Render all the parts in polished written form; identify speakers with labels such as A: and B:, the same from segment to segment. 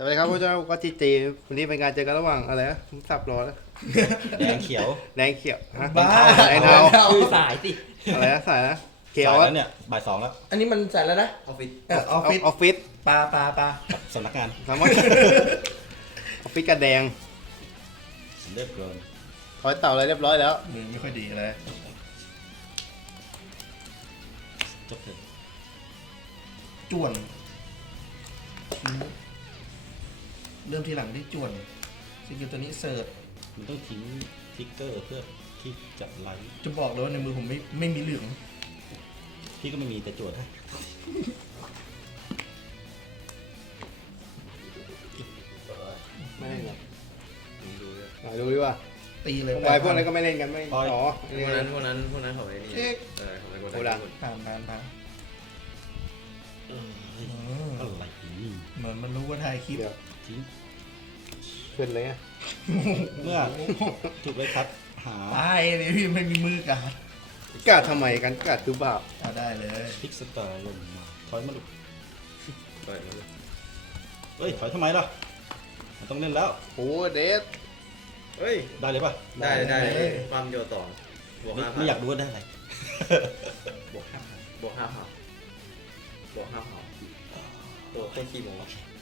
A: วัสดีครับพวกเจ้าก็จีจีวันนี้เป็นการเจอกันระหว่างอะไรนะผมสับรอแล้ว
B: แดงเขียว
A: แดงเขียวฮะ
C: บ้า
A: แดงเทา
D: คือสายสิ
A: อะไรนะสายนะเขียว
B: สายแล้วเนี่ยบ่ายสองแล้ว
C: อันนี้มันใส่แล้วนะ
D: ออฟฟิศ
C: ออฟฟิศ
A: ออฟฟิศ
C: ปลา
B: กับสำนักงาน
A: สามารถ ออฟฟิศกันแดง
B: เรียบร้อย
A: ถอยเต่าอะไรเรียบร้อยแล้ว
C: มือไม่ค่อยดีเลย
B: จบเถอะ
C: จ่วนเริ่มทีหลังได้จ่วนสกิลตัวนี้เสิร์ฟ
B: มันต้องทิ้งทิกเกอร์เพื่อที่จะไลท์
C: จะบอกเลยว่าในมือผมไม่มีเหลือง
B: พี่ก็ไม่มีแต่โจทย์ให้
A: ไม่เล่นหรอก
D: ดูเลย
A: มาดูดีกว่า
C: ตีเลย
A: ไปพวกนั้นก็ไม่เล่นกันไม่อ๋อ
D: พวกนั้นเขาไอ้นี่เขาไปกด
A: โกดัง
C: ผ่าน
B: อะไรนี่
C: เหมือนมันรู้ว่าถ่ายคลิป
A: เดี๋ยว
B: ทิ้ง
A: ขึ้นเลยอะ
B: เมื่อถูกเลยครับหา
C: ตายเลยพี่ไม่มีมือกัด
A: กาดทำไมกันกาดคือเปล่า
C: เอาได้เลย
B: พิกสตาร์ลงมาถอยมาลูก
D: เปิดมาเลย
B: เฮ้ยถอยทำไมล่ะมันต้องเล่นแล้ว
A: โอ้เดส
D: เฮ้ย
B: ได้เลยป่ะ
D: ได้ความโยต่อบวก
B: ไม่อยากรู้ว่าได้อะไร
D: บวกห้าพันตัวเต้นขี้โมง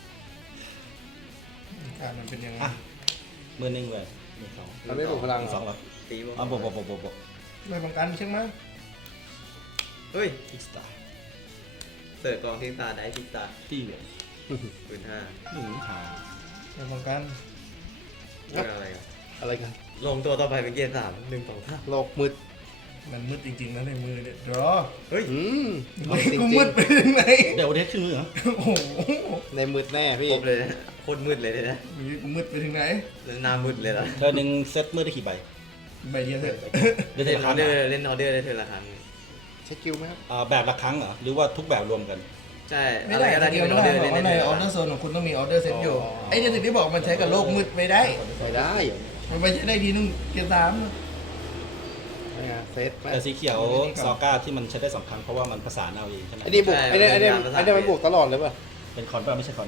C: การมันเป็นยังไง
B: อ่ะมือหนึ่งเลยมือสอง
A: มันไม่ถูกพลัง
B: มือ
A: เห
B: ส
A: ร
B: อ
A: อง
B: เหรอ
D: ตีบวก
B: อ่ะบวก
C: ไม่ป้องกันใช่ไหม
D: เฮ้ย
B: พิกสตาร์
D: เสิร์ฟกองทิ้งตาได้ทิ้งตา
B: ตีเหลือง
D: ปืน5
B: หนึ่งหา
C: ไม่ป้องกัน
D: เรื่องอะไรกัน
A: อะไรกัน
D: ลงตัวต่อไปเป็นเกียร์3 1 2 3
A: โลกมืด
C: มันมืดจริงๆนะในมือเนี่ยรอ
D: เฮ้ย
A: มืดจริ
C: กู
A: ง
C: มืดไปถึงไหน
B: เดี๋ยวเดทขึ้นมือเหรอ
C: โอ้โห
A: ๆในมืดแน่พี่
D: ครบเลยนะโคตรมืดเลยนะ
C: กูมืดไปถึงไหน
D: แล้วหน้ามืดเลยล่ะ
B: เธอหนึ่งเซตมือได้กี่ใบ
C: ใบเดียวเถอะ
B: เล่น
D: เล่น
B: ละค
D: อ
B: รั้
D: อง เดอ
B: เหรอ
D: ร์เล่นออเดอร์ได้เทอละครั้ง
A: เช็คคิวไหมครับ
B: แบบละครั้งเหรอหรือว่าทุกแบบรวมกัน
D: ใช่
C: ไม่
D: อะไร
C: ได้
D: ก็ได้
C: เดี
D: ที่
C: ยว
D: เป็น
C: ไม่
D: ออ
C: ได้
D: เดอร์
C: เพ
D: เล่น
C: ราะ
D: ได้
C: ใน
D: เทอ
C: ออ
D: ละ
C: เด
D: ค
C: อ
D: รั้ง
C: ร์โซนของคุณต้องมีออเดอร์เซตอยู่ไอ้เนี่ยถึงที่บอกมันใช้กับโลกมืดไม่ได้
A: ไม่ได้
C: มันไม่ใช่ได้ทีนึงเกียร์สาม
A: ไม่ไงเซตไหม
B: แต่สีเขียวซอก้าที่มันใช้ได้สองครั้งเพราะว่ามันภาษานเอาเองใช่ไหม
A: ไอ้นี่บวกไอ้นี่มันบวกตลอดเลยป่ะ
B: เป็นคอนป่ะไม่ใช่คอน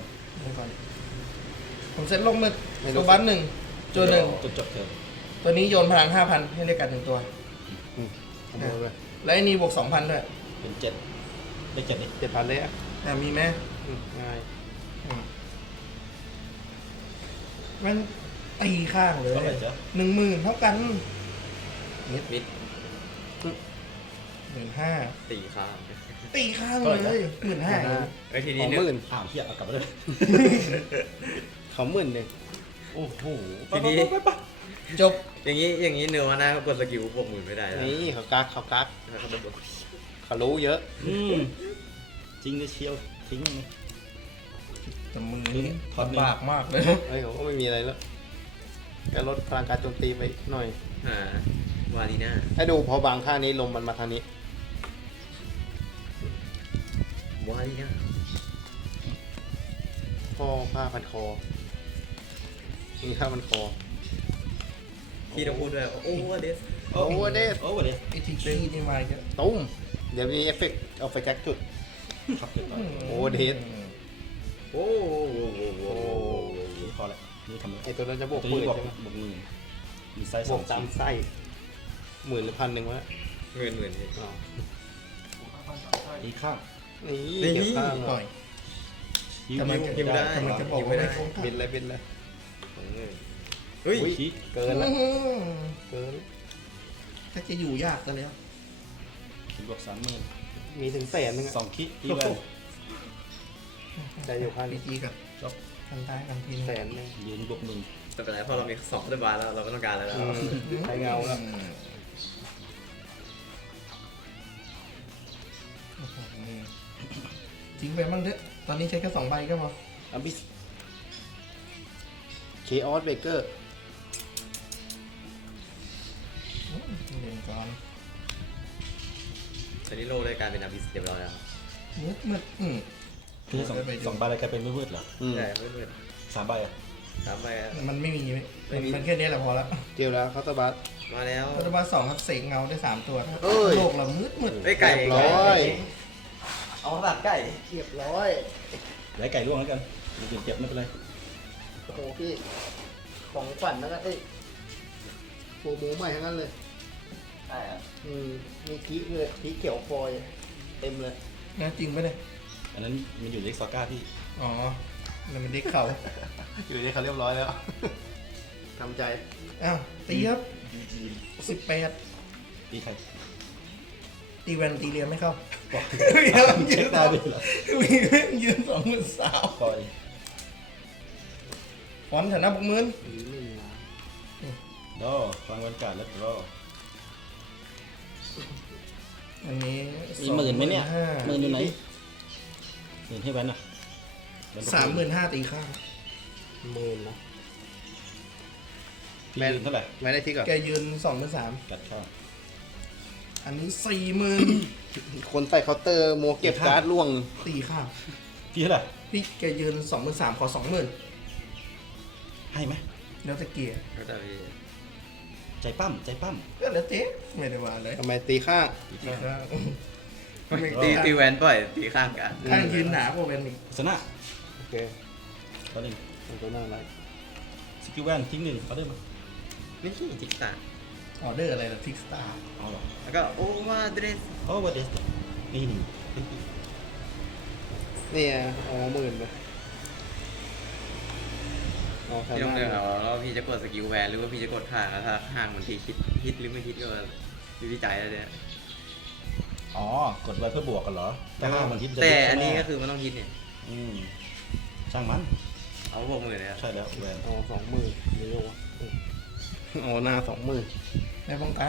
C: ผมเซตโลกมืด
A: ไม่รู้
C: ตัวบัสหนึ่งโจหนึ่ง
B: จบเถอะ
C: ตัวนี้โยนพลัง 5,000 ให้เรียกกันหนึ่งตัว
A: เอามือไป
C: และไอ้นี่บวก 2,000 ด้วย
B: เป็นเจ็ดได้เจ็ดนี่
A: 7,000เลยอ่ะ
C: มีไหม
A: ง่าย
C: มันตีข้างเลย
B: เท่าไหร่จ๊ะ
C: 10,000เท่ากัน
D: มิด
C: 15,000
D: ตีข้าง
C: ตีข้างเลย15,000
D: ไอ้ที
A: ข
D: นี้
A: อง
D: นึ
A: ห
D: ก
A: มื่น
B: อ้าวเฮียเอากลับมาเลย
A: ของหมื่นหนึ่ง
B: โอ้โห
D: ทีนี้
C: จบ
D: อย่างนี้เนื้อว่าหน้ากดสกิลบวกหมื่นไม่ได้นะ
A: นี่เขากัก
D: เขาจะบวก
A: เขารู้เยอะ
B: จริงเลยเชียวทิ้งไหม
C: แต่มือนี้
B: ถอดหนึ่ง
C: ลำบากมากเลย
A: เฮ้ยผมก็ไม่มีอะไรแล้วแค่ลดพลังการโจมตีไปหน่อย
D: หาวาลีน่า
A: ให้ดูพอบางท่านี้ลมมันมาทางนี้
D: วาลีน่า
A: พ่อผ้าพันคอมีผ้าพันคอ
D: พี่ต้องพูดด้วยโอ้โหเดส
A: โอ้เดส
B: โอ้วันนี้
C: ไอ้ทิกซี่นี่มาอีกแล้ว
A: ตุ้มเดี๋ยวมีเอฟเฟกต์เอาไฟแจ็คจุด
B: ขับเกินไป
A: โอ้เดส
D: โอ้โห
B: พอแล้วนี่ทำไม
A: ไอตัวนั้นจะบวก
B: ตัว
A: ปื
B: นี้
A: น
B: บวก
A: ใช่ไหม
B: บวกหมื่นมีไซส์
A: บ
B: ส
A: ว
B: อก ง
A: ตาม
B: ชิ้น
A: ไส้หมื่นหรือ1,000วะ
D: เงินหมื่น
A: อ๋อ
B: อีกข้าง
A: นี่เก็บข้าง
C: ต่อย
B: ยิ้
C: กำลังจะ
B: ยิ้มได้
C: กำลังจะบอกว่าไม่คุ้ม
A: บินเลยบินเลย
D: เฮ้ย
A: อุ๊ย
B: ชี้
A: เกินละเกิน
C: ถ้าจะอยู่ยากกันแล้ว
B: บวก30,000
A: มีถึงแสนนึงอะ
B: สองคิดตีแวน
A: ใจอยู่พัน
C: พีจีกับจบกันได้กันที
A: แสนนึง
B: ยืนบวกหนึ่ง
D: แต่เป็นไรพอเรามี2รัฐบาลแล้วเราไม่ต้องการอะไรแล้ว
A: ใช้เงาแล้ว
C: ทิ้งไปบ้างเถอะตอนนี้ใช้แค่2ใบก็พอ
A: อัมบิสเคออสเบเกอร์
C: เรียนก่อน
D: ตอนนี้โลได้การเป็นอาบิสเรียบร้อยแล้ว
C: มืด
B: คือสองใบอะไรกลายเป็นมืดๆเหรอ
D: ใช่มืด
B: สามใบอ่ะ
D: ๆ3ใบ
C: มันไม่มีมันแค่นี้แหละพอแล้ว
A: เจียวแล้วเคาน์เตอร์บัส
D: มาแล้ว
C: รัฐบาล2ครับเสกเงาได้3ตัว
A: เอ้ย
C: โลกเรามืด
D: เฮ้ยไก่
A: เรียบร้อย
D: เอาตัดไก่
A: เรียบร้อย
B: ย้ายไก่ร่วงแล้วกันเจ็บไม่เป็นไร
A: โอ้โหพี่ของฝันทั้งนั้นโปรโมใหม่ทั้งนั้นเลย
D: ใช่ครับ
A: มีทีเลยทีเขียวฟอยล์เต็มเลย
C: นะจริงไหมเนี่ย
B: อันนั้นมันอยู่ในซอก้าพี่
C: อ๋อนั่นมันเด็กเขา
A: อยู่ในเขาเรียบร้อยแล้ว ทำใจ
C: อ้าวตีครับ18
B: พี่ใคร
C: ตีแวนตีเรียนไม่เข้า
B: เช็คได้ด้วยเหรอ
C: มีแม่งยืน20,000
B: ปล่อย
C: ฟอนต์ฐานะ60,000
A: ไม่มีน้
B: ดอฟังวันการแล้วรอ
C: อันนี้
B: มีหมื่นไหมเนี่ย
C: 25,000
B: หมื่นอยู่ไหนหมื่นให้แวนอ่ะแวนก็
C: 35,000ตีข้าง
A: ำหมื่นนะ
B: พี่ยืนเท่าไหร่
A: ไม่ได้ทิกอ่ะ
C: แกยืน23,000
B: กัดเข้า
C: อันนี้
A: คนใส่เคาน์เตอร์โมเก็บการ์ดล่วง
C: 40,000ตีข้าง
B: พี่เท่าไหร่
C: พี่แกยืน23,000ขอ 20,000
B: ให้ไหม
C: แล้วจะเกียร์
D: ก็จะมี
B: ใจปั้มใจปั้ม
C: ก็แล้วเจ๊ไม่ได้ว่าเลย
A: ทำไมตีข้าง
C: ตีข้าง
D: ตีแวนปล่อยตีข้างกัน
C: ข้างยืนหนากว่าแวนอีก
B: ชนะ
A: โอเค
B: ตอนหนึ่ง
A: มันก็น่ารัก
B: สกิลแวนทิ้งหนึ่งเขาได้มา
D: ไม่ใช่ทิกตา
C: ออเดอร์อะไรล่ะทิกสตาร์
B: เอาหรอ
D: แล้วก็โอวาเดรส
B: โอ้วันเดสนี่
A: นี่ไงอ๋อหมื่นเลยอ๋อแถว
D: พี่ต้อง
A: ห
D: เลือก
A: น้า
D: เอาแล้วพี่จะกดสกิลแวนหรือว่าพี่จะกดข้างแล้วถ้าข้างมันทีฮิตหรือไม่ฮิตก็อยู่ที่ใจแล้วเนี่ย
B: อ๋อกดไว้เพื่อบวกกันเหรอแต่ห้ามันฮิตจะ
D: แต่อัน
B: ใช่
D: นี้
B: ไหม
D: ก็คือมันต้องฮิตเนี่ย
B: ช่างมัน
D: เอาพวกมือเนี่ย
B: ใช่แล้วแวน
A: อ๋อ20,000นี่วะอ๋อหน้า20,000
C: ในป้องกัน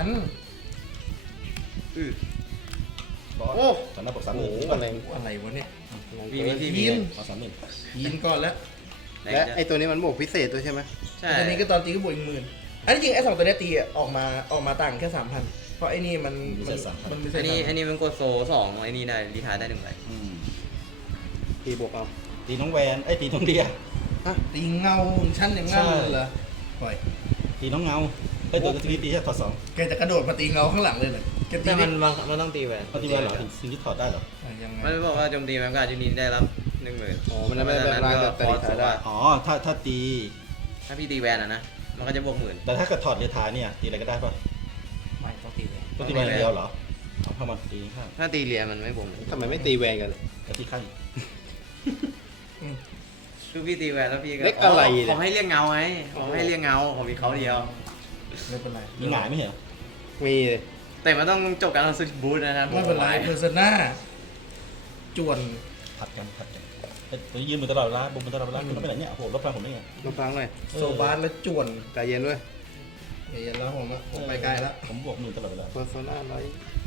B: บอส
A: โอ้
B: ตอนนั้นบอก
A: โอ้
B: 30,000
A: โห
B: นี่
A: อะ
B: ป่ะ
A: ไร
C: อะไรวะเนี่ย
D: มีที่มี
C: ยิน
B: เอา30,000
C: ยินก่อนแล้ว
A: และไอตัวนี้มันบวกพิเศษด้วยใช่ไหม
D: ใช่
C: อันนี้ก็ตอนตีก็บวกอีก10,000อันนี้จริงไอ้2ตัวเนี้ยตีอะออกมาต่างแค่ 3,000 เพราะไอ้นี่มันไม่ใช่
D: อันนี้
C: 3,000
D: มันกดโซ2ไอ้นี่ได้รีทายได้1ใบ
A: ตีบวกเอา
B: ตีน้องแวนไอ้ยตีน้องเดีย
C: ตีเงาของฉันอย่างงั้น
B: ใช่
C: เลยเหรอปล่อย
B: ตีน้องเงาเฮ้ยตัวกระตีตีแค่ถอดสอง
C: แกจะกระโดดมาตีเงาข้างหลังเลยเหรอแกตี
D: แต่
C: ไม่
D: มันต้องตีแวน
B: เขาตีแวนเหรอสิ่งที่ถอดได้เหรอ
C: ยังไง
D: มันบอกว่าโจมตีแวนการ์ดยูนิตได้รับ 10,000
A: อ๋อมันไม่ได้แบบรางแต่ตีขายได้
B: อ๋อถ้าตี
D: ถ้าพี่ตีแวนนะมันก็จะบวก 10,000
B: แต่ถ้าเกิดถอดเรียทายเนี่ยตีอะไรก็ได้ป่ะ
C: ไม่ต้องตีเลย
B: ต้องตีแวนอย่างเดียวเหรอเอาเข้ามาตีข้าง
D: ถ้าตีเรียมันไม่บวก
A: ทำไมไม่ตีแวนกัน
B: ก็ตีข้าง
D: คือพี่ตีแวนแล้วพี่ก็
A: เล็กอะไรเนี่ย
D: ขอให้เรียกเงาไงขอให้เรียกเงาของมีเขาเดียว
C: ไม่เป็นไร
B: มีหงายไม่เห็นเหรอ
A: มีเลย
D: แต่มันต้องจบการสวิตช์บูทนะครับ
C: ไม่เป็นไรเพอร์ซนาจวน
B: ผัดกันเอ้ยตัวนี้ยืนมือตลอดเวลาบุมมือตลอดเวลาคุณต้องไปไหนเนี่ยโอ้โหรถไฟผมได้ไง
A: ลองฟังหน่อย
C: โซบาสแล้วจวน
A: ใจเย็นด้วย
C: เดี๋ยวแล้วผมไปไกลแล้ว
B: ผมบวกมือตลอดเวลา
A: เพอร์โซนาไร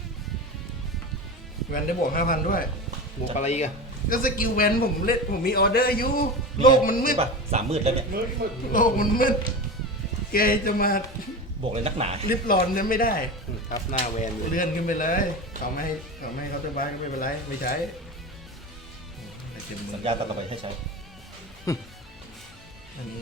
C: แวนได้บวก 5,000 ด้วย
A: บวกอะไรอีกอะ
C: ก็สกิลแวนผมเล่นผมมีออเดอร์อยู่ โลกมันมืด
B: ป่ะ3 มืดแล้วเนี่ย
C: โลกมันมืดแกจะมา
B: บวกเลยนักหนา
C: ริบร้อนฉันไม่ได้
A: ทับหน้าแวนอยู่
C: เลื่อนขึ้นไปเลยเขาไม่ให้เขาจะบ้าก็ไม่เป็นไรไม่ใช้แต่เต็มมือ
B: สัญญาต่อไปให้ใช้
C: อันนี้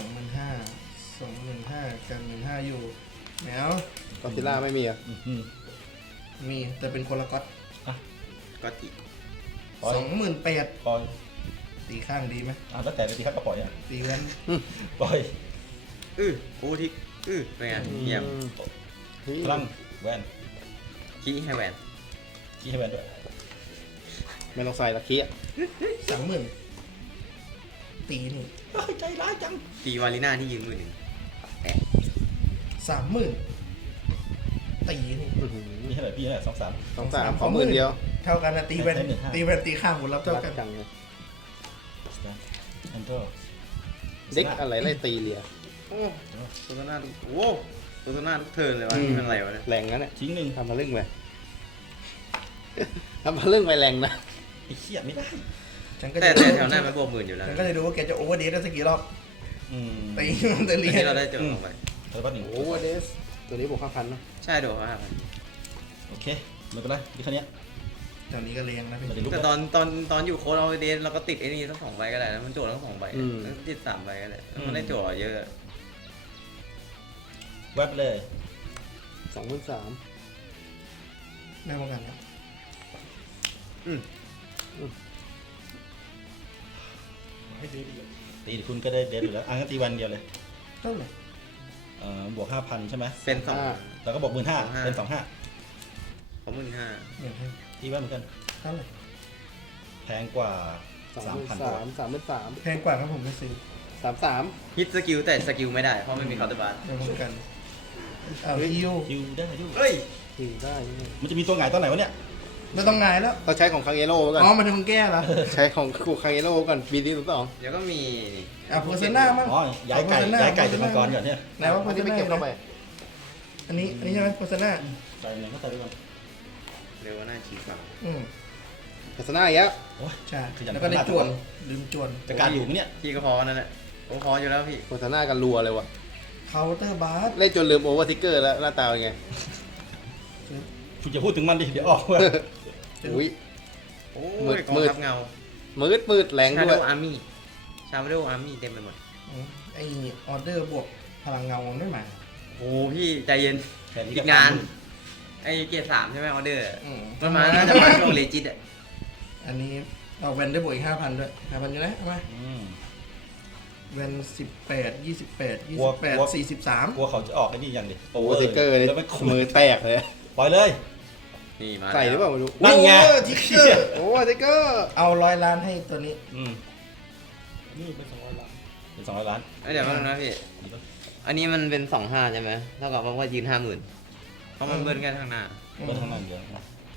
C: 25,000กัน15,000อยู่แมว
A: กอซิล่าไม่มีอะ
C: มีแต่เป็นคนละก๊อต
D: ก็ติ
B: ปล่อย
C: 28,000
B: ปล่อย
C: ตีข้างดีไหม
B: แล้วแต่ไปตีข้างก็ปล่อยอ่ะ
C: ตีแวน
B: ปล่อย
D: ฟูทิกเป็นไงเยี่ยม
B: พลังแวน
D: ขี้ให้แวน
B: ขี้ให้แวนด้วย
A: ไม่ต้องใส่ละคีอะ
C: 30,000ตีนี่
B: ใจร้ายจัง
D: ตีวาลิน่าที่ยืมมือหนึ่ง
C: 30,000ตีนี่
B: นี่เท่าไหร่พี่เนี่ย2-3
A: 2-3ขอ10,000เดียว
C: เท่ากันนะตีแวน
B: ใช้15,000
C: ตีแวนตีข้างผลลัพธ์เท่า
A: รั
C: กัน
A: กจังเลย
B: อันเดอร์
A: เด็กอะไรไล่ตีเลีย
D: โอ้โซโซน่าโอ้โซโซน่าทุกเทิร์นเลยวะนี่มันอะไรวะเนี่ย
A: แรงนะเนี่ย
B: ทิ้งหนึ่ง
A: ทำมาเรื่องไป ทำมาเรื่องไปแรงนะ
B: ไอ้เหี้ยไม่ได้
C: ฉันก็
D: แต่
C: จะ
D: แถวหน้ามันบวก 10,000อยู่แล้ว
C: ฉันก็จะดูว่าแกจะโอเวอร์เดทได้สักกี่รอบ
B: อืม
C: ตีมันจะเรียน
D: ที่เราได้เจอลงไป
B: ธนบัตรหนึ่ง
A: โอ้เดสตัวนี้บวก5,000นะ
D: ใช่โดดครับ
B: โอเคไม่เป็นไรดีแค่เนี้ย
C: ตอนนี้ก็เรียงนะพี่
B: มันจะลุก
D: แต่
B: แล้ว
D: ตอนอยู่โค้ดเอาเดนเราก็ติดไอ้นี่ทั้ง2 ใบก็ได้นะมันโจทย์ทั้ง2 ใบติด3 ใบก็ได้มันได้โจทย์เยอะ
B: แวบไปเลย
A: 23,000
C: ไม่ป้องกันแล้ว
B: ให้ดีดีตีคุณก็ได้เดทอยู่แล้วงั้นตีวันเดียวเลย
C: เท่าไหร่
B: บวก 5,000 ใช่ไหม
D: เป็นสอง
B: แล้วก็บวก 15,000 เป็น 25,000
D: เขา15,000
C: อย่างไร
B: ตีแว่นเหมือนกัน
C: เท่าไหร่
B: แพงกว่า
A: 33,000
B: 3,000
A: 33,000
C: แพงกว่าครับผมไม่ซื้อ
A: 33
D: ฮิตสกิลแต่สกิลไม่ได้เพราะไม่มีเคาน์เตอร์บาร์
C: เดี๋ยวผมกันเอาฮิว
B: คิวได้ด้วย
D: เฮ้ย
A: หิวได้นี่
B: มันจะมีตัวไหนตัวไหนวะเนี่ย
C: ไม่ต้องงายแล้ว
A: ต้องใช้ของคังเอโร่ก่อน
C: อ๋อมันทำแก้เหรอ
A: ใช้ของคูคังเอโร่ก่อนปีที่2
D: เดี๋ยวก็มี
C: อ่ะเพอร์เซน่ามั้ง
B: อ๋อ ย้ายไก่จากมังกรก่อนเนี่ย
C: ไหนว่าเพอร์เซ
A: ที่ไม่
C: น่า
A: เก็บเข้าไป
C: อันนี้ใช่ไหมเพอร์เซน่า
B: ใส่ไหนก็ใส่ด้วยกัน
D: เร็วว่าน่าชีฟัง
C: อืม
A: พัฒนาอีกแล้ว
B: โอ้ย
C: ใช่
B: ขยัน
C: แล้วก็ได้จวนลืมจวน
B: จะการอยู่ไหมเนี่ย
D: พี่ก็พอนั่นแหละผมพออยู่แล้วพี่
A: พัฒนากันรัวเลยว่ะ
C: เคาน์เตอร์บาร์
A: เล่นจนลืมโอเวอร์ทิกเกอร์แล้วหน้าตาเป็นไง
B: คุณจะพูดถึงมันดิ เดี๋ยวออกว่า
A: อุ้ย
D: โอ้
A: มื
D: ย
A: ด
D: กอง
A: มืด
D: ทัพเงา
A: มืดแรง
D: ชา
A: ด้
D: โด
A: วย
D: อาร์มี่ชาโดอาร์มี่เต็มไปหมด
C: ไอออเดอร์บวกพลังเงามันไม่มา
D: โอ้พี่ใจเย็น
B: แค่นี้
D: อี
B: ก็
D: กนาน ไอเกียร์3ใช่ไหมออเดอร์
C: อืม
D: มันมาน่าจะมาช่วงเลจิตอ่ะ
C: อันนี้เอาแวนได้บวกอีก5,000ด้วย5,000อยู่นะเอามา
B: อืม
C: แวน18 28
B: กลัว
C: 28 43
B: กลัวเขาจะออกไอ้นี่อย่างดิ
A: โอเวอร์ทิกเกอร์นี่
B: แล้วไม่
A: มือแตกเลย
B: ปล่อยเลย
D: นี่มา
A: ใส่หรือเปล่าไม่รู้
B: นั่นไง
C: โอ้ทิกเกอร์
A: โอเวอร์ทิกเกอร์
C: เอา100 ล้านให้ตัวนี้
B: อืม
C: นี่เป็น200 ล้าน
B: เป็น200 ล้าน
D: เอ้ยเดี๋ยวมาดูนะพี่
B: ดีปะ
D: อันนี้มันเป็น25ใช่ไหมเท่ากับว่ายืน50,000เพราะมันเบิ้ลแค่ทางหน้า
B: เบิ้ลข้างหน้าเดียว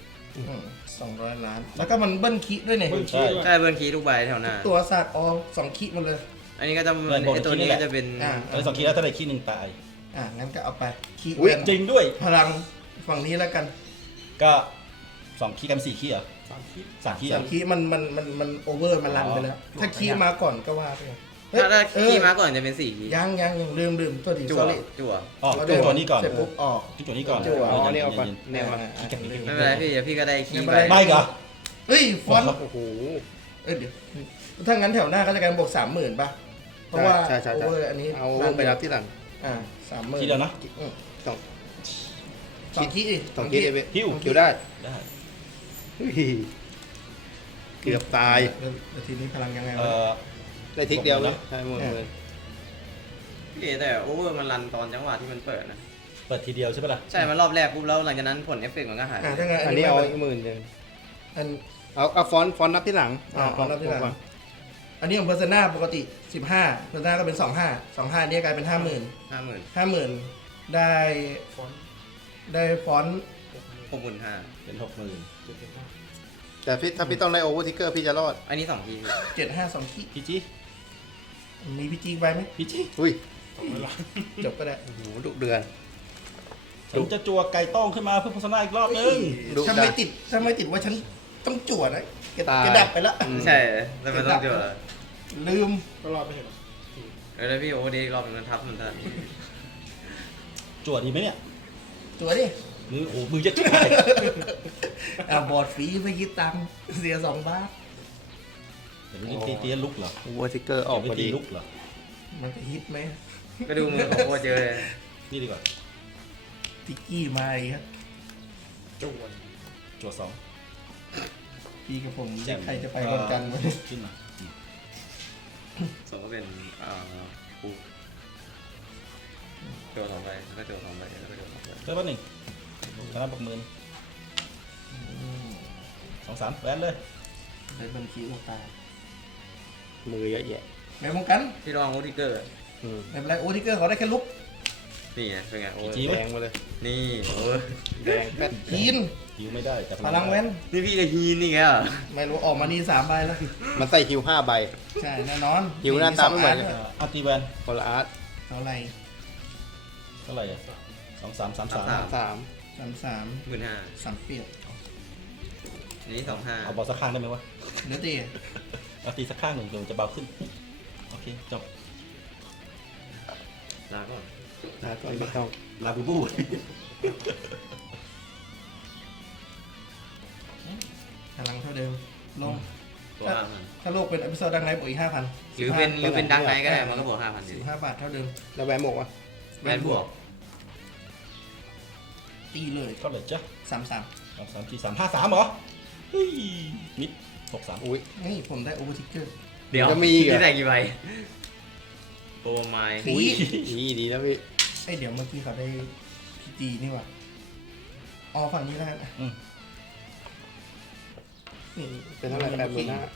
C: 200 ล้าน แล้วก็มันเบิ้ลคิด้วยเนี่ย
B: ใช่
D: ใช่เบิ้ลคีย์ทุกใบแถวหน้า
C: ตัวศาสตร์ออ2คิหมดเลย
D: อันนี้ก็จะ
B: เบิ้ลบน
D: ไอตัวนี้
B: คีย์นี่แห
D: ก็
B: ละ
D: จะเป็น
C: อ่า
B: อะไร2 คีย์แล้วถ้าได้คีย์หนึ่งตาย
C: งั้นก็เอาไปคิ
B: อุ้ย
C: แวน
B: จริงด้วย
C: พลังฝั่งนี้แล้วกัน
B: ก็2 คีย์กัน4 คีย์เหรอ3 คีย์เหรอ
C: 3คิมันโอเวอร์มันรันไปแล้ว ถ้าคิมาก่อนก็ว่าไปเฮ้ย
D: ถ้า
C: เออ
D: คีย์มาก่อนจะเป็น4คีย์
C: ยังลืมตัวดี
D: จั่
C: ส
D: ว
C: อรี่
D: จั่ว
B: อ๋อ
C: แล้ว
B: ตัวนี้ก่อน
C: เสร็จปุ๊บออก
B: ตัวนี้ก่อน
C: จั่ว
A: อ๋อนี่เอาไป
B: ย็น
A: แนวมา
B: คีย์กัน
D: ไม่เป็นไรพี่เดี๋ยวพี่ก็ได้คีย์
C: ไม่
D: ไป
C: เป็นไร
B: ไม่เหรอ
C: เฮ้ยฟอนต์
A: โอ้โห
C: เดี๋ยวถ้างั้นแถวหน้าก็จะกลายเป็นบวก30,000ป่ะ เพราะว่า
A: ใช่
C: โอเวอร์อันนี้
A: เอาไปรับที่หลัง
C: 30,000
B: คีย์เดียวนะ
A: สอง
C: สองคิดิ
A: สองคิดเอเว
B: ฮิว
A: คิวได้
B: ได้
A: เฮ้ยเกือบตาย
C: แล้วทีนี้พลังยังไง
B: เอ่
C: วะ
B: อ
A: ได้ทิกเดียวเลยใช่หมดเลย
D: พี่แต่โอเวอร์มันรันตอนจังหวะที่มันเปิดนะ
B: เปิดทีเดียวใช่ปะล่ะ
D: ใช่มันรอบแรกปุ๊บแล้วหลังจากนั้นผลเอฟเฟกต์มันก็หาย
C: ถ้างั้น
A: อันนี้เอาอีก10,000นึง
C: อัน
A: เอาฟอนต์นับที่หลัง
C: ฟอนต์นับที่หลัง อันนี้ของเพอร์ซนาปกติ 15เพอร์ซนาก็เป็น 25เนี่ยกลายเป็น 50,000
D: 50,000
C: 50,000 ได้ฟอนต์
D: 65,000
B: เป็น 60,000
A: แต่พี่ถ้าพี่ต้องได้โอเวอร์ทิกเกอร์พี่จะรอด
D: อันนี้2คีย์
C: 752คิ
B: พี่จี้
C: มีพี่จีไปไหม
B: พี่จี้
A: อุ้ย
C: จบก็ได้
A: โอ้โหดุเดือน
B: ฉันจะจัวไก่ต้องขึ้นมาเพื่อโฆษณาอีกรอบนึง
A: ดุ
C: ถ้า
A: ดั
C: ไม่
A: น
C: ติดว่าฉันต้องจวดนะแก
A: ตาย
C: ดับไปแล้ว
D: ใช่แล้วมันต้องเจอ
C: ลืม
D: แล้วพี่โอเวอร์เดย์อีกรอบนึงมันทับมันทัน
B: จั่วดีไหมเนี่ย
C: จวดดิ
B: มือโอ้มือจะจุ๊บ
C: บอร์ดฟรีไม่คิดตังค์เสีย2 บาท
B: เดี๋ยวนี้ตีลุกเหรอ
A: โอเวอร์ทิกเกอร์ออกพอ
B: ตี
A: ดี
B: ลุกเหรอ
C: มันจะฮิตไหม
D: ก็ดูมือของโคตรเยอะเลย
B: นี่ดีกว่า
C: ติกกี้มาอีกครับ
B: จั่ว2
C: พี่กับผมใครจะไปร่วมกันวะเนี่ย
B: ขึ้นมา
D: สมก็เป็นปูโจ2ใบแล้วก็โจ2ใบแล้วก็โจ2ใบ
B: เพิ่มมา1ชนะ60,000 2-3แหวนเลย
C: ได้บัญชีลงตา
A: มือเยอะแยะ
C: ไม่ป้องกัน
D: พี่ลองโอทิกเกอร์
A: อืม
C: ไม่เป็นไรโอทิกเกอร์เขาได้แค่ลุก
D: นี่ไงเป็นไงโอ้
B: จี
A: แดงมาเลย
D: นี่โอ้ย
A: แดงแป๊ด
C: ฮีน
B: ฮิวไม่ได้แต่
C: พลังแว้น
D: นี่พี่กับฮีนนี่ไงอ่ะ
C: ไม่รู้ออกมานี่3 ใบแล้ว
A: มันใส่คิว5 ใบ
C: ใช่แน่นอน
A: หิวหน้าตาไม่เหมือน
B: อาร์ตีแวน
A: คนละอาร์ต
C: เท่าไหร่
B: เท่าไหร่อ่ะ2-3 3-3
A: 3
C: 33
D: 15,000
C: 3เปียก
D: นี่25,000
B: เอาบอลสักข้างได้ไหมวะ
C: เดี๋ยวตี
B: เอาตีสักข้างหนึ่งเดี๋ยวมันจะเบาขึ้นโอเคจบ
D: ลาก่อน
A: นะก็ไม่ต้อง
B: ลาบูบู
C: พลังเท่าเดิมลง
D: ตัว
C: ถ้าโลกเป็นอพิโซดดังไลฟ์บวกอีก 5,000
D: หรือเป็นดังไนก็ได้มันก็บวก 5,000อยู่ดี
C: 15 บาทเท่าเดิม
A: แล้วแหวนบอกว่า
D: แวนบวก
C: ตีเลย
B: เท่าไหร่จ๊ะ
C: 33
B: 3-4-3-5-3เหรอเฮ้ยมิด 6-3
A: อุ้ย
C: นี่ผมได้โอเวอร์ทิกเกอร์
D: เดี๋ยว
A: จะมีอีกเหรอ
D: พี่ใส่กี่ใบโปรไมล์
C: ผี
A: นี่ดีแล้วพี่
C: ไอยเดี๋ยวเมื่อกี้เขาได้พีจีนี่หว่าอ๋อฝั่งนี้แล้วกันอ่ะ
B: อืม
C: นี่
A: เป็นเท่าไหร่8,500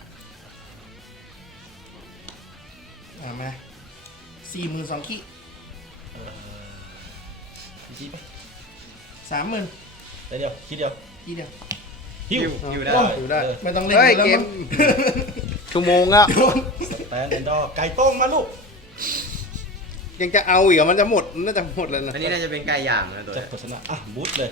C: มา42,000ขี้
B: ชี้ไป
C: 30,000
B: ได้เดียวคิดเดียว
C: ขี้เดียว
B: หิว
D: อยู่ได้
A: อยู่ได้
B: เออ
C: ไม่ต้องเล่น
A: เฮ้ย
C: แล้ว
A: เก
C: มั้
A: ม
C: ง
A: ชั่วโมงแล้ว
B: แตนแอนดอร์ไก่ต้งมาลูก
A: ยังจะเอาอีกเหรอมันจะหมดน่าจะหมดแล้วนะ
D: อันนี้น่าจะเป็นไก่ย่างนะตัว
B: จะ
D: เนี้ย
B: โฆษณาอ่ะบูทเลย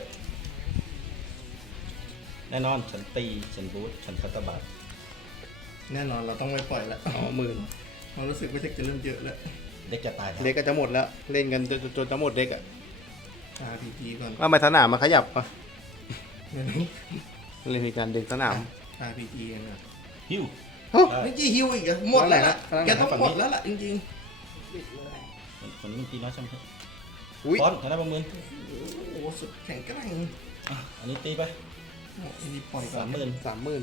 B: แน่นอนฉันตีฉันบูทฉันคัตตาบัต
C: แน่นอนเราต้องไม่ปล่อยแล้ว
A: อ๋อหมื่น
C: เรารู้สึกว่าจะเริ่มเยอะแล้ว
B: เด็กจะตายแล้ว
A: เด็กก็จะหมดแล้ว เล่นกันจนจะหมดเด็กอ่ะ
C: RPG ก่อน
A: ว่ามาสนามมาขยับอ่ะ
C: ไม่รู้
A: เล่นมีการดึงสนาม
C: RPG กันนะ
B: หิว
A: เฮ้ย
B: ได้
C: ไม่กี่ฮิวอีกอะหมดแล้วล่ะ
A: ข้างหลัง
C: แกต้องหมดแล้วล่ะจริง
B: คนนี้มันตีน้อยใช่ไหม
A: อุ้ย
B: ฟอนชนะประมือ
C: ๆโอ้โหสุดแข็งแกร่ง
B: อ่ะอันนี้ตีไป
C: โอ้อันนี้ปล่อยก่อน
B: 30,000
A: 30,000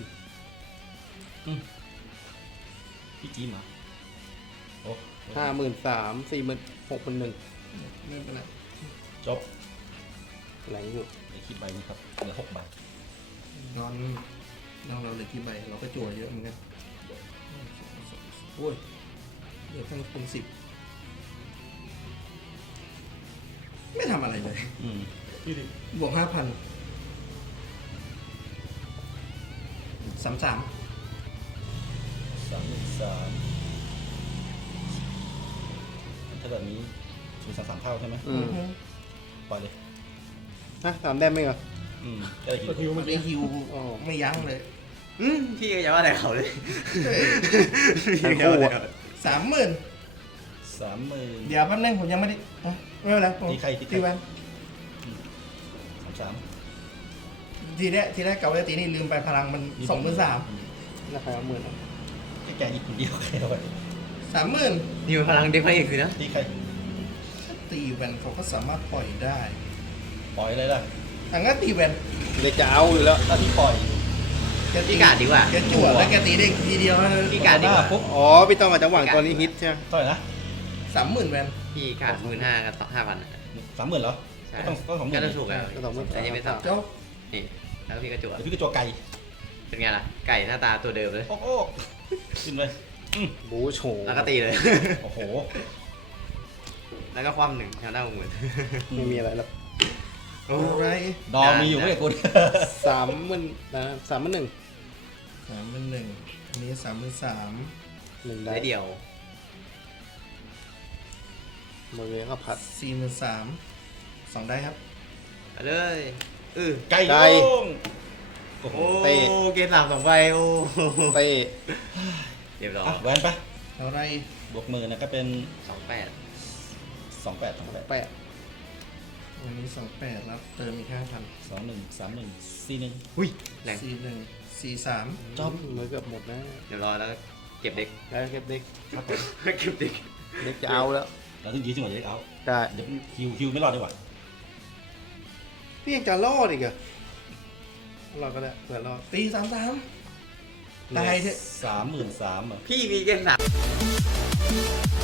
B: พี่จีมาโอ้
A: 53,000 40,000 6,100
C: ไม่เป็นไร
B: จบ
A: แรงอยู่
B: ในคลิปใบนี้ครับเหลือ6ใบ
C: นอนเราเหลยกี่ใบเราก็จั่วเยอะเหมือนกันโอ้ยเดี๋ยวทั้งเป็น10ไม่ทำอะไรเลย
B: อืม
C: บวก5,000 33
B: 33,000ถ้าแบบนี้0.33เท่าใช่ไหม
A: อืม
B: ปล่อยเลย
A: ฮะ3 ได้ไหมเหรอ
B: ก็ได้คิว
C: มันได้ฮิว
A: อ๋อ
C: ไม่ยั้งเลย
D: พี่ก็จะว่าอะไรเขาเลย
A: ทั้งคู่อะ
C: 30,000
B: 30,000
C: เดี๋ยวแป๊บนึงผมยังไม่ได้อ่ะไม่เป็นไรผม
B: ตีใครตีใคร
C: ตีแวน
B: 33
C: ทีแรกเก่าเลยตีนี่ลืมไปพลังมัน23,000
A: ราคา10,000อ่ะ
B: แค่แกอีกคนเดียวใครเอาไว้
C: 30,000
D: นี่มันพลังเด็กพระเอกสินะ
B: ตีใคร
C: ตีแวนเขาก็สามารถปล่อยได้
B: ปล่อยเลยล่ะ
C: อังั้นตีแวน
A: เด็กจะเอาอยู่แล้ว
B: ถ้าที่ปล่อย
C: แกตี
D: พี่กาดดีกว่า
C: แกจั่วแล้วแกตีได้ทีเดียวนะ
D: พี่กาดดีกว่า
B: ปุ๊บ
A: อ๋อพี่ต้องอาจจะหวังตอนนี้ฮิตใช่ไหม
B: เท่าไหร่นะ
C: 30,000แวน
D: พี่ขาด15,000กับ5,000อะ
B: 30,000เหรอ
D: ใช่
B: ก็ต้อง20,000
D: ก็จะถูกแล้ว
A: ก็ต้องมือ
D: แต่ยังไม่ต้อง
C: เจ้า
D: นี่แล้วพี่กระจุก
B: เดี๋ยวพี่ก็จัวไก่
D: เป็นไงล่ะ ไก่หน้าตาตัวเดิมเลย
B: โอ้โหขึ้นไป
A: บูโฉ
D: แล้วก็ตีเลย
B: โอ้โห
D: แล้วก็คว่ำหนึ่งแถวหน้าหมุน
A: ไม่มีอะไรแล้ว
C: อะไร
B: ดอมมีอยู่ไม่ใช่คุณ
A: 30,000นะ31,000
C: 31,000อันนี้33,000
A: 1ได้
D: ได้เดียว
A: มือก็พัด
C: 43,000 2ได้ครับ
D: ไปเลยอือ
B: ไก่
A: ไก่
B: โย่งโอ้โห
D: โอ้
A: เตะ
D: เกม3 2ใบโอ้
A: เต้
D: เรียบร้อย
B: อ่ะแหวนไป
C: อะไร
B: บวกมือนะก็เป็น
D: 28
B: 28
A: แปะ
C: วันนี้28แล้วเติมอีก 5,000
B: 21 31 41
D: หุ้ยแรง
C: 41 43
A: จบมือเกือบหมดนะ
D: เรียบร้อยแล้วก็เก็บเด็ก
A: แล้วเก็บเด็ก
B: ครับผม
D: เก็บเด็ก
A: เด็กจะเอาแล้ว
B: เราต้องยืดจนกว่าจะได้เอา
A: ได้
B: เดี๋ยวคิวไม่รอดดีกว่า
A: พี่ยังจะรอดอีกเหรอรอดก็ได้เผื่อรอด
C: ตี33ตายเถอะ
B: 33,000อ่ะ
D: พี่มีเกม3